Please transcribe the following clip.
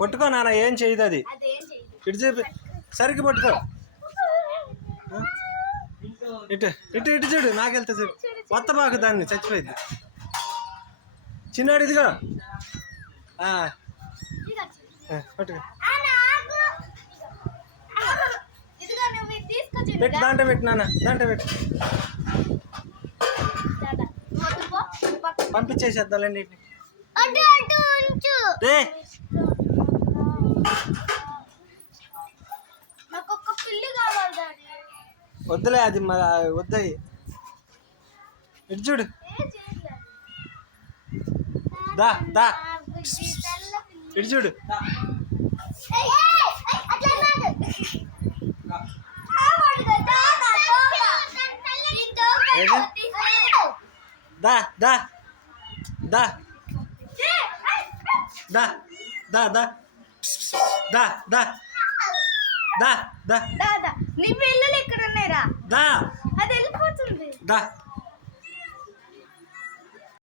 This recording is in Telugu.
పట్టుకో నాన్న, ఏం చేయదు అది. ఇటు చెప్పి సరిగ్గా పట్టుకో. ఇటు ఇటు ఇటు చూడు, నాకెళ్తా చూడు. కొత్త బాకు దాన్ని చచ్చిపోయింది. చిన్నాడు ఇదిగో పట్టుకో. పెట్టు, దాంట్లో పెట్టు నాన్న, దాంట్లో పెట్టు. పంపించేసేద్దాంలేండి. వద్దులే, అది వద్దాయి. ఇటు చూడు, దా దా ఇటు చూడు. దా దా దా దా దా దా దా దా దా దా నీ పిల్లలు ఎక్కడ ఉన్నారా? దా అది వెళ్ళిపోతుంది. దా